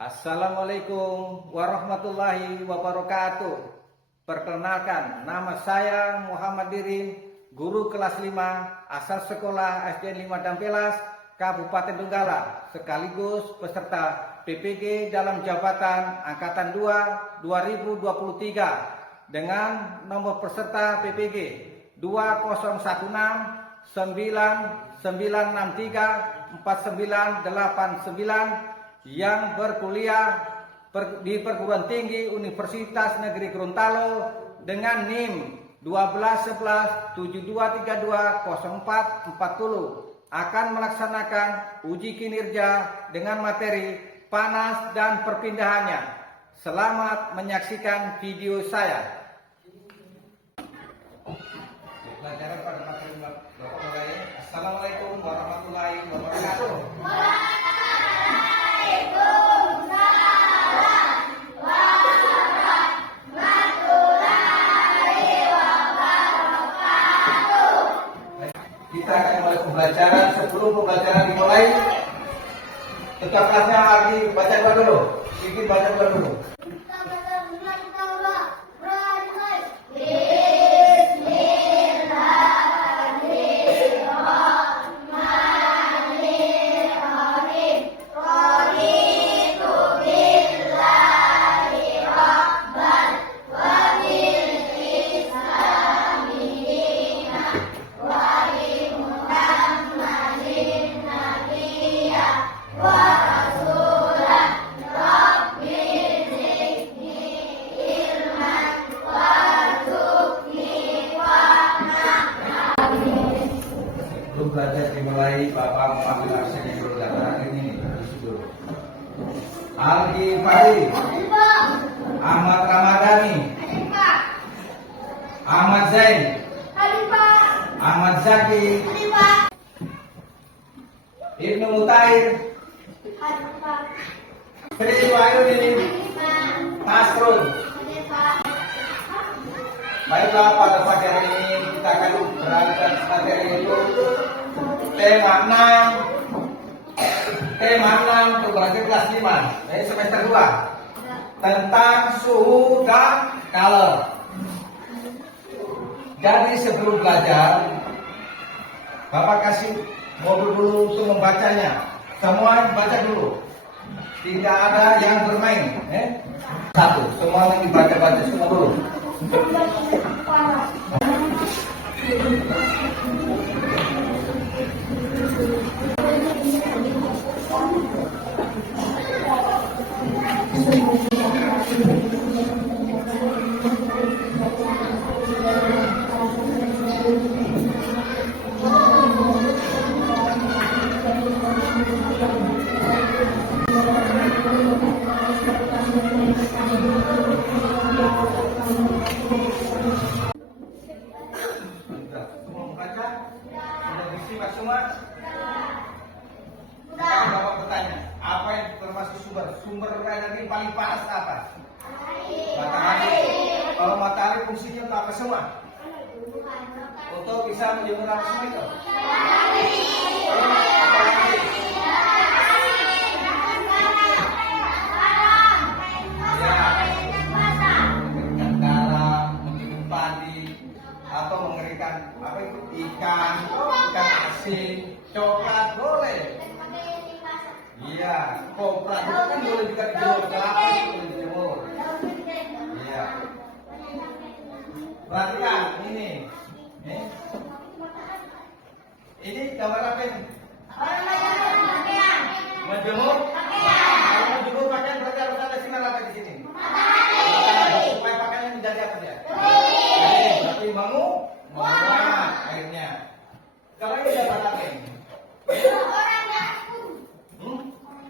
Assalamualaikum warahmatullahi wabarakatuh. Perkenalkan, nama saya Muhammad Dirin, guru kelas 5 asal sekolah SD 5 Dampelas, Kabupaten Donggala, sekaligus peserta PPG dalam jabatan Angkatan 2 2023 dengan nomor peserta PPG 2016 9963 4989 yang berkuliah di perguruan tinggi Universitas Negeri Gorontalo dengan NIM 121172320440 akan melaksanakan uji kinerja dengan materi panas dan perpindahannya. Selamat menyaksikan video saya. Pelajaran pada materi Bapak mulai. Assalamualaikum warahmatullahi wabarakatuh. Kita akan mulai pembelajaran. Sebelum pembelajaran dimulai, tetap kelasnya lagi baca dulu. Bikin baca dulu. Belajar dimulai, Bapak mengambil absen yang berulang ini dulu. Algi Fahri, Ahmad Ramadhani, Ahmad Zain, Ahmad Zaki, Ibnu Mutair, Sri Wahyudi, Tasrun. Baiklah, pada pelajaran ini kita akan beralihkan materi itu tema 6 pelajaran kelas 5 dari semester 2 tentang suhu dan color. Jadi sebelum belajar, Bapak kasih modul dulu untuk membacanya. Semua baca dulu, tidak ada yang bermain. Satu, semua yang dibaca-baca semua dulu. Sumber energi paling panas apa? Matahari. Kalau matahari fungsinya untuk apa semua? Untuk bisa menjemur apa semua itu? Mengeringkan garam, menginum padi, atau mengeringkan apa itu? Ikan asin, coklat boleh. Iya, kopra itu kan boleh juga dijemur, kelapa itu boleh dijemur. Iya. Perhatikan ini. Ini gambar apa ini? Menjemur. Kalau menjemur pakaian berarti harus ada sinar apa di sini? Supaya pakaiannya menjadi apa dia? Berarti menguap airnya. Kalau ini gambar apa ini?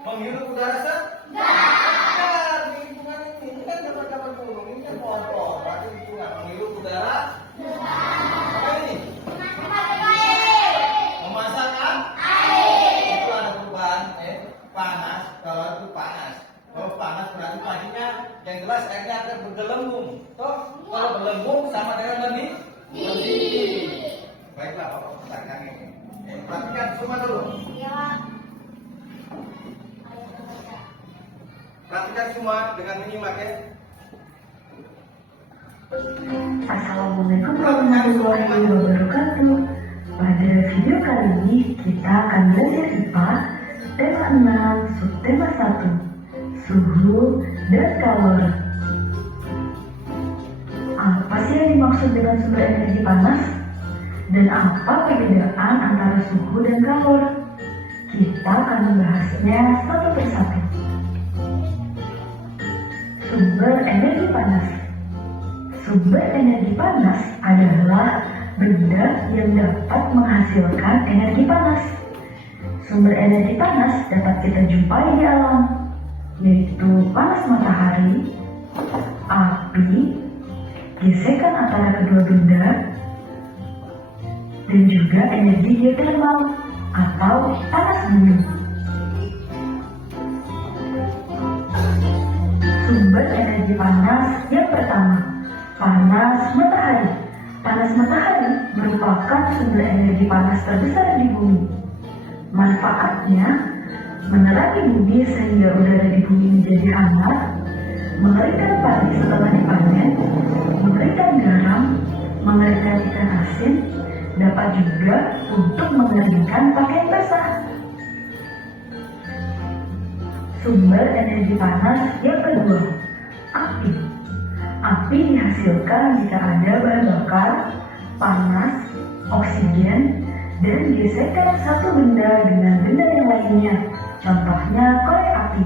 Menghirup udara segar di lingkungan ini kan dapat gunung, ini kan pohon, berarti lingkungan menghirup udara. Apa ini? Memasak air. Itu ada perubahan panas. Kalau itu panas, kalau panas berarti paginya yang jelas airnya akan bergelembung. Toh kalau bergelembung sama dengan mendidih. Baiklah, Bapak perhatikan ini. Perhatikan semua dulu. Perhatikan semua dengan menyimak ya. Assalamualaikum warahmatullahi wabarakatuh. Pada video kali ini kita akan belajar IPA tema 6 subtema 1 suhu dan kalor. Apa sih yang dimaksud dengan sumber energi panas? Dan apa perbedaan antara suhu dan kalor? Kita akan membahasnya satu persatu. Sumber energi panas. Sumber energi panas adalah benda yang dapat menghasilkan energi panas. Sumber energi panas dapat kita jumpai di alam, yaitu panas matahari, api, gesekan antara kedua benda, dan juga energi geotermal atau panas bumi. Sumber energi panas yang pertama, panas matahari. Panas matahari merupakan sumber energi panas terbesar di bumi. Manfaatnya, menerangi bumi sehingga udara di bumi menjadi hangat, mengeringkan padi setelah dipanen, mengeringkan garam, mengeringkan ikan asin, dapat juga untuk mengeringkan pakaian basah. Sumber energi panas yang kedua, api. Api dihasilkan jika ada bahan bakar, panas, oksigen, dan gesekan satu benda dengan benda yang lainnya. Contohnya korek api.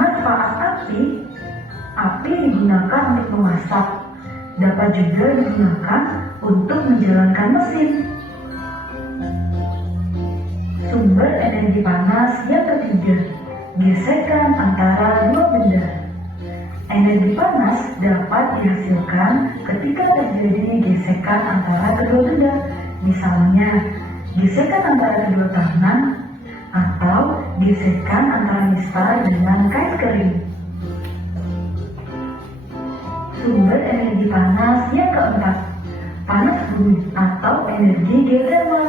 Manfaat api digunakan untuk memasak, dapat juga digunakan untuk menjalankan mesin. Sumber energi panas yang ketiga, gesekan antara dua benda. Energi panas dapat dihasilkan ketika terjadi gesekan antara kedua benda, misalnya gesekan antara kedua tangan atau gesekan antara mistar dengan kain kering. Sumber energi panas yang keempat, panas bumi atau energi geotermal.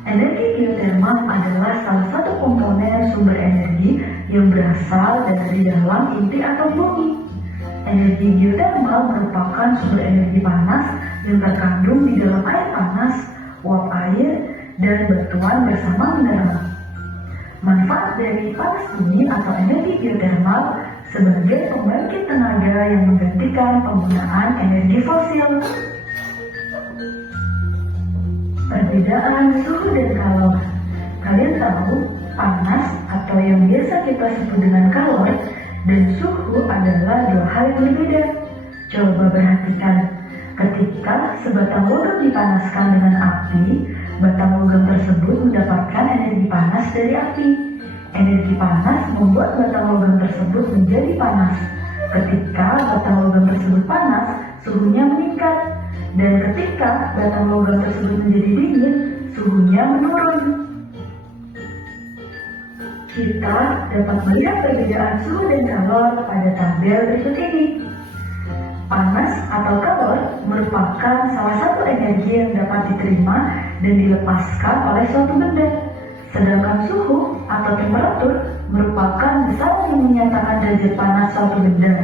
Energi geotermal adalah salah satu komponen sumber energi yang berasal dari dalam inti atom bumi. Energi geotermal merupakan sumber energi panas yang terkandung di dalam air panas, uap air, dan batuan bersama mineral. Manfaat dari panas bumi atau energi geotermal sebagai pembangkit tenaga yang menggantikan penggunaan energi fosil. Perbedaan suhu dan kalor. Kalian tahu, panas atau yang biasa kita sebut dengan kalor dan suhu adalah dua hal yang berbeda. Coba perhatikan, ketika sebatang logam dipanaskan dengan api, batang logam tersebut mendapatkan energi panas dari api. Energi panas membuat batang logam tersebut menjadi panas. Ketika batang logam tersebut panas, suhunya meningkat. Dan ketika batang logam tersebut menjadi dingin, suhunya menurun. Kita dapat melihat perbedaan suhu dan kalor pada tabel berikut ini. Panas atau kalor merupakan salah satu energi yang dapat diterima dan dilepaskan oleh suatu benda. Sedangkan suhu atau temperatur merupakan besaran yang menyatakan derajat panas suatu benda.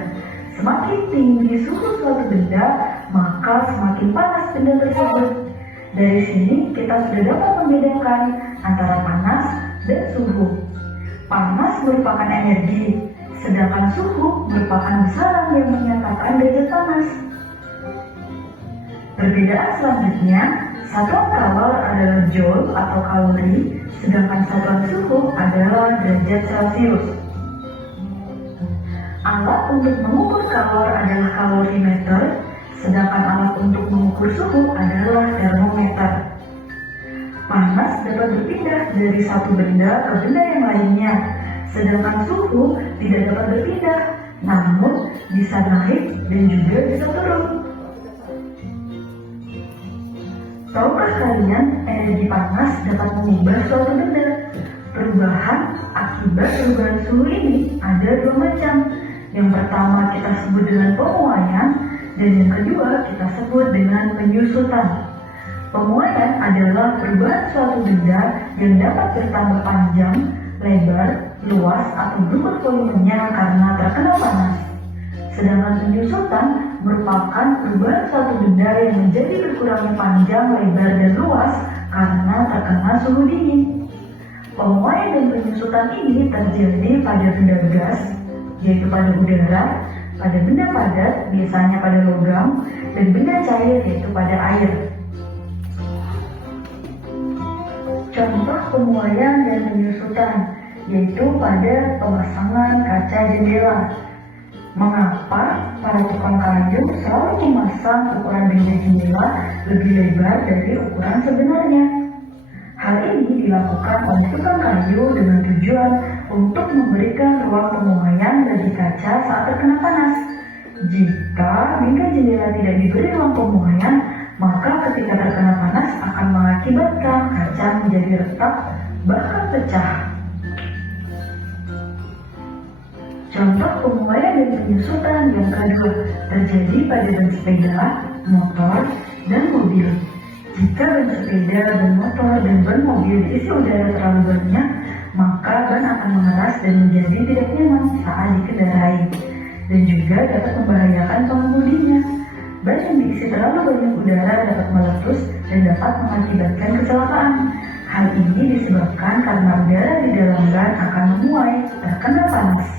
Semakin tinggi suhu suatu benda, maka semakin panas benda tersebut. Dari sini kita sudah dapat membedakan antara panas dan suhu. Panas merupakan energi, sedangkan suhu merupakan besaran yang menyatakan derajat panas. Perbedaan selanjutnya, satuan kalor adalah joule atau kalori, sedangkan satuan suhu adalah derajat Celcius. Alat untuk mengukur kalor adalah kalorimeter, sedangkan alat untuk mengukur suhu adalah termometer. Panas dapat berpindah dari satu benda ke benda yang lainnya, sedangkan suhu tidak dapat berpindah, namun bisa naik dan juga bisa turun. Tahukah kalian energi panas dapat mengubah suatu benda? Perubahan akibat perubahan suhu ini ada dua macam. Yang pertama kita sebut dengan pemuaian, dan yang kedua kita sebut dengan penyusutan. Pemuaian adalah perubahan suatu benda yang dapat bertambah panjang, lebar, luas atau berubah volumenya karena terkena panas. Sedangkan penyusutan merupakan perubahan suatu benda yang menjadi berkurangnya panjang, lebar, dan luas karena terkena suhu dingin. Pemuaian dan penyusutan ini terjadi pada benda gas, yaitu pada udara, pada benda padat, biasanya pada logam, dan benda cair, yaitu pada air. Contoh pemuaian dan penyusutan, yaitu pada pemasangan kaca jendela. Mengapa para tukang kayu selalu memasang ukuran benda jendela lebih lebar dari ukuran sebenarnya? Hal ini dilakukan oleh tukang kayu dengan tujuan untuk memberikan ruang pemuaian bagi kaca saat terkena panas. Jika bingkai jendela tidak diberi ruang pemuaian, maka ketika terkena panas akan mengakibatkan kaca menjadi retak, bahkan pecah. Contoh pemuaian dan penyusutan yang kedua terjadi pada ban sepeda, motor, dan mobil. Jika ban sepeda, ban motor, dan ban mobil diisi udara terlalu banyak, maka ban akan mengeras dan menjadi tidak nyaman saat dikendarai, dan juga dapat membahayakan pengemudinya. Ban yang diisi terlalu banyak udara dapat meletus dan dapat mengakibatkan kecelakaan. Hal ini disebabkan karena udara di dalam ban akan memuai terkena panas.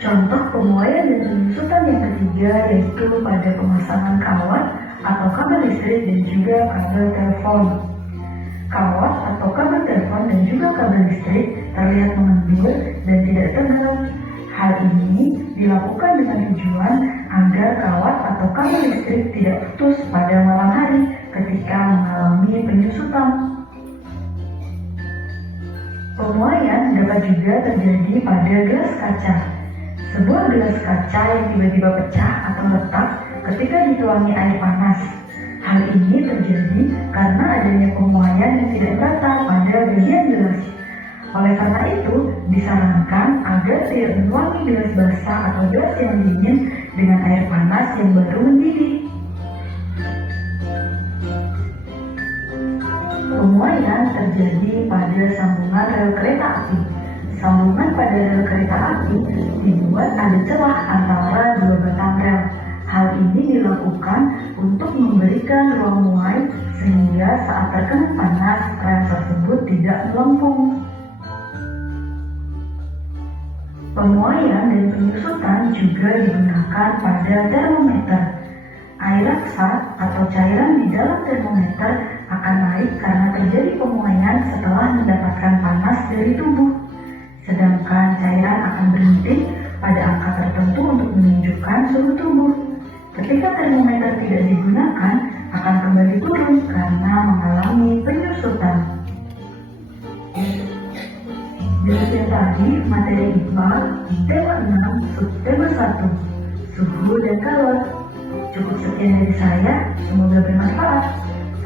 Contoh pemuaian dan penyusutan yang ketiga yaitu pada pemasangan kawat atau kabel listrik dan juga kabel telepon. Kawat atau kabel telepon dan juga kabel listrik terlihat mengendur dan tidak tebal. Hal ini dilakukan dengan tujuan agar kawat atau kabel listrik tidak putus pada malam hari ketika mengalami penyusutan. Pemuaian dapat juga terjadi pada gelas kaca. Sebuah gelas kaca yang tiba-tiba pecah atau retak ketika dituangi air panas. Hal ini terjadi karena adanya pemuaian yang tidak rata pada bagian gelas. Oleh karena itu, disarankan agar tidak menuangi gelas basah atau gelas yang dingin dengan air panas yang baru mendidih. Pemuaian terjadi pada sambungan rel kereta api. Sambungan pada rel kereta api dibuat ada celah antara dua batang rel. Hal ini dilakukan untuk memberikan ruang muai sehingga saat terkena panas rel tersebut tidak melengkung. Pemuaian dan penyusutan juga digunakan pada termometer. Air raksa atau cairan di dalam termometer akan naik karena terjadi pemuaian setelah mendapatkan panas dari tubuh. Sedangkan cairan akan berhenti pada angka tertentu untuk menunjukkan suhu tubuh. Ketika termometer tidak digunakan, akan kembali turun karena mengalami penyusutan. Demikian tadi materi IPA tema 6 subtema 1 suhu dan kalor. Cukup sekian dari saya, semoga bermanfaat.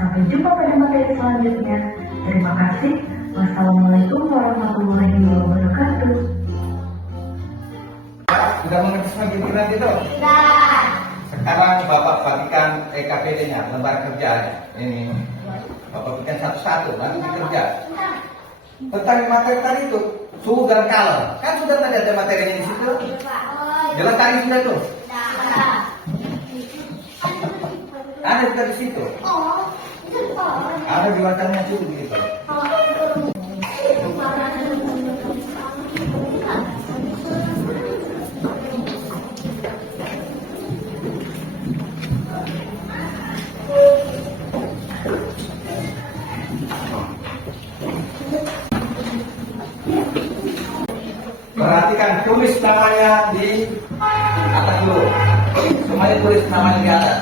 Sampai jumpa pada materi selanjutnya. Terima kasih. Wassalamualaikum warahmatullahi wabarakatuh. Sudah mengerti semakin berat itu? Sudah. Sekarang Bapak bagikan EKPD-nya, lembar kerjanya. Ini Bapak bikin satu-satu, nanti dikerja. Tentang materi tadi itu, suhu dan kalor. Kan sudah tadi ada materinya di situ. Jelas tadi sudah tuh. Ada juga di situ. Ada di wacanya situ gitu. Perhatikan, tulis namanya di atas dulu. Semuanya tulis namanya di atas.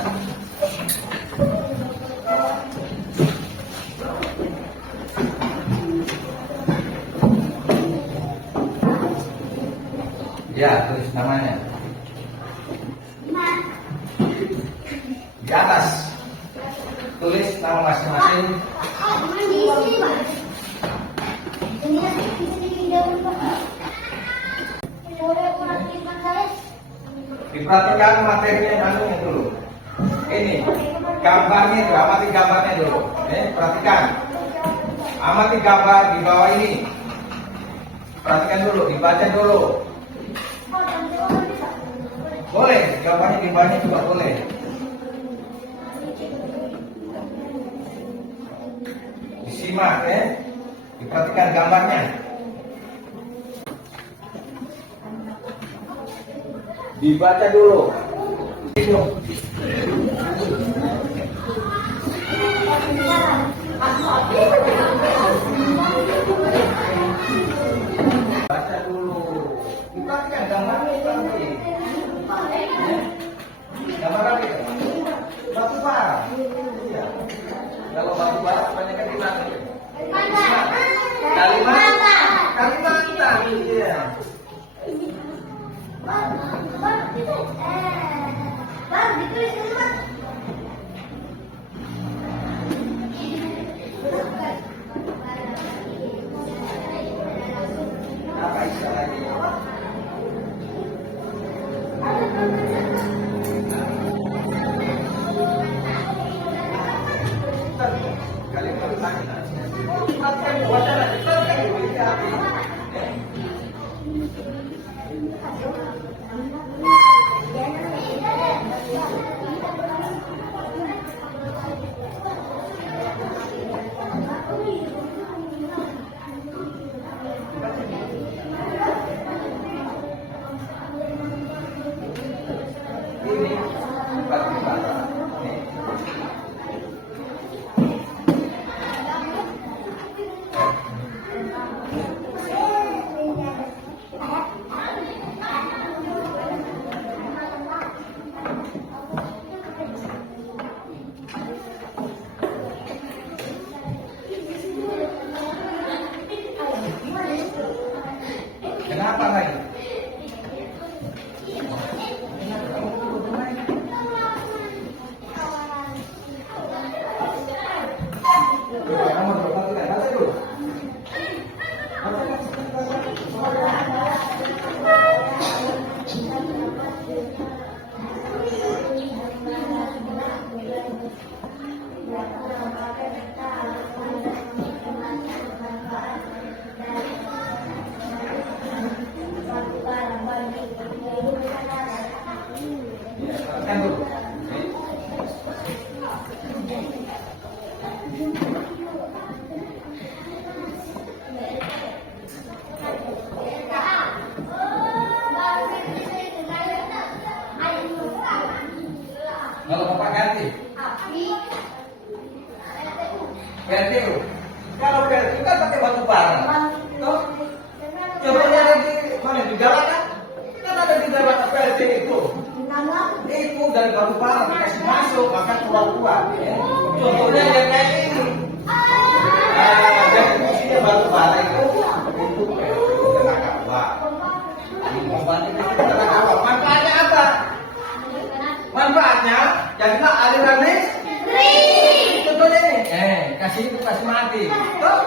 Ya, tulis namanya di atas. Tulis nama masing-masing. Diperhatikan materinya dulu. Ini gambarnya itu, amati gambarnya dulu. Perhatikan, amati gambar di bawah ini. Perhatikan dulu, dibaca dulu. Boleh, gambarnya dibaca juga boleh. Disimak ya. Diperhatikan gambarnya. Dibaca dulu. Baca dulu. Diperhatikan gambarnya nanti. Gambar apa itu? Batu bara. Iya. Kalau batu bara kebanyakan di mana? Kalimantan. Iya. Apa istilahnya? Ini batu bara. Kenapa lagi? Kamu berpikir apa dulu? Kan dulu. Kalau Bapak ganti PLTU. Kalau PLTU kan pakai batu bara. Toh? Coba lihat lagi mana di dalam kan? Kan ada di dalam PLTU itu. Itu dari batu bara dikasih masuk maka keluar. Ya. Contohnya yang kayak ini. Jadi fungsinya batu bara itu untuk PLTU tenaga uap. Membandingkan tenaga uap. Manfaatnya apa? Manfaatnya jadilah aliran listrik. Contohnya ini, kasih mati. Tuh,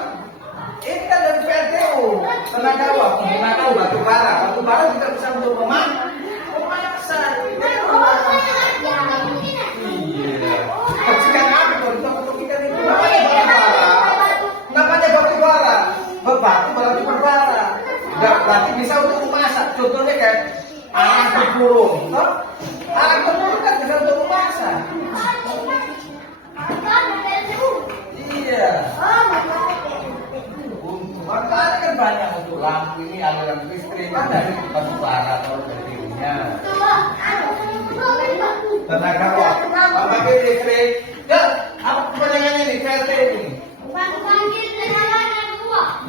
ini kan dari PLTU tenaga uap menggunakan batu bara. Batu bara juga bisa untuk memasak. Iya. Percikan api kalau kita foto kita ini namanya batu bara. Batu berarti berbara. Berarti bisa untuk memasak. Contohnya kayak anak dikurung. Anak berkurung kan bisa untuk memasak. Iya. Manfaatnya kan banyak untuk lampu ini aliran listrik kan dari batu bara atau PLTU-nya. Tenaga uap, pakai listrik. Ya, apa kepanjangannya nih PLTU ini?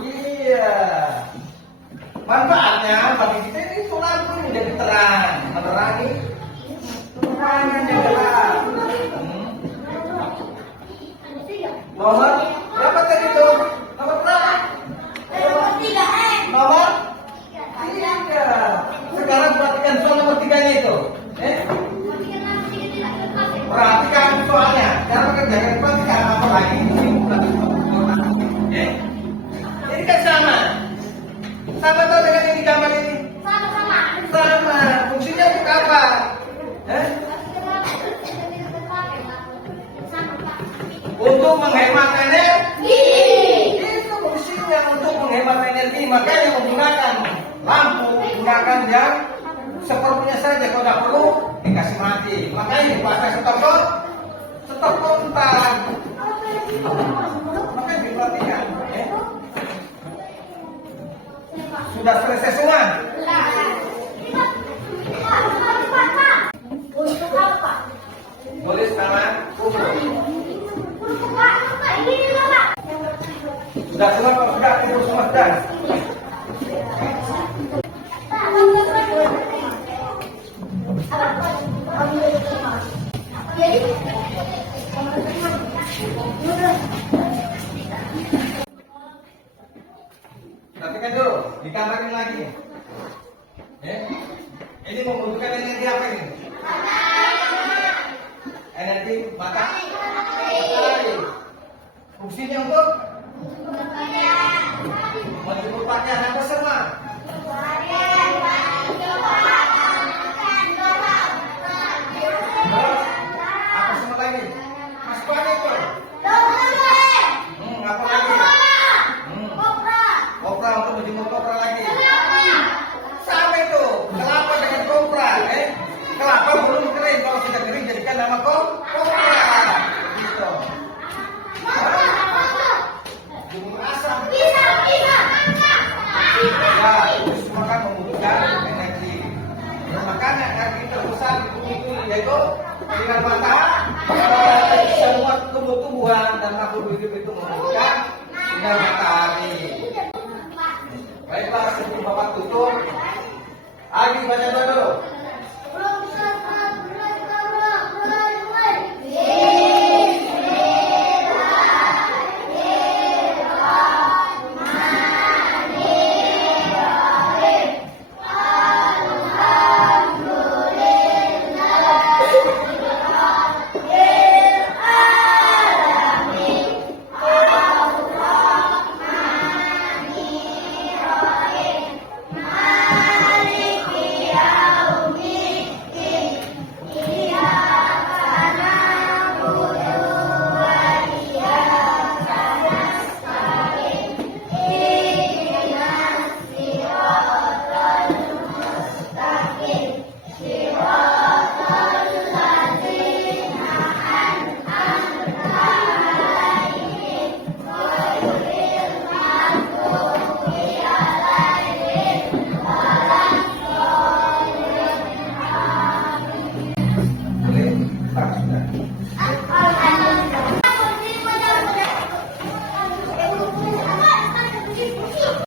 Iya. Manfaatnya bagi kita ini itu lampu ini jadi terang, menerangi ruangan yang gelap. Nomor berapa tadi itu? Nomor berapa? Nomor 3. Sekarang perhatikan soal nomor 3-nya itu. Perhatikan soalnya. Jangan perhatikan apa lagi ini bukan. Ini kan sama. Sama tahu dengan ini gambar ini? Sama. Fungsinya untuk apa? Untuk menghemat energi. Itu fungsinya untuk menghemat menghemat energi, makanya menggunakan lampu, gunakan yang seperlunya saja. Kalau tidak perlu dikasih mati. Makanya dipakai stop kontak. Makanya diperhatikan. Sudah selesai semua. Untuk apa? Boleh sekarang kubur. Sudah semua, sudah kubur semua sudah. Perhatikan dulu, dikabarin lagi. Ini membutuhkan energi apa ini? Energi matahari. Fungsinya untuk menjemput pakaian apa semua? Apa semua lagi? Mas apa itu? Apa lagi? Kopra untuk menjemur kopra lagi. Sama itu, kelapa dengan kopra, kelapa belum kering, kalau sudah kering jadikan nama kopra. Gitu. Jemur asam. Ya, itu semua kan membutuhkan energi. Ya, makanya energi terbesar di bumi itu yaitu dengan matahari. Semua tumbuh-tumbuhan dan makhluk hidup itu membutuhkan sinar matahari. Baiklah, sebelum Bapak tutup, Agi baca doa.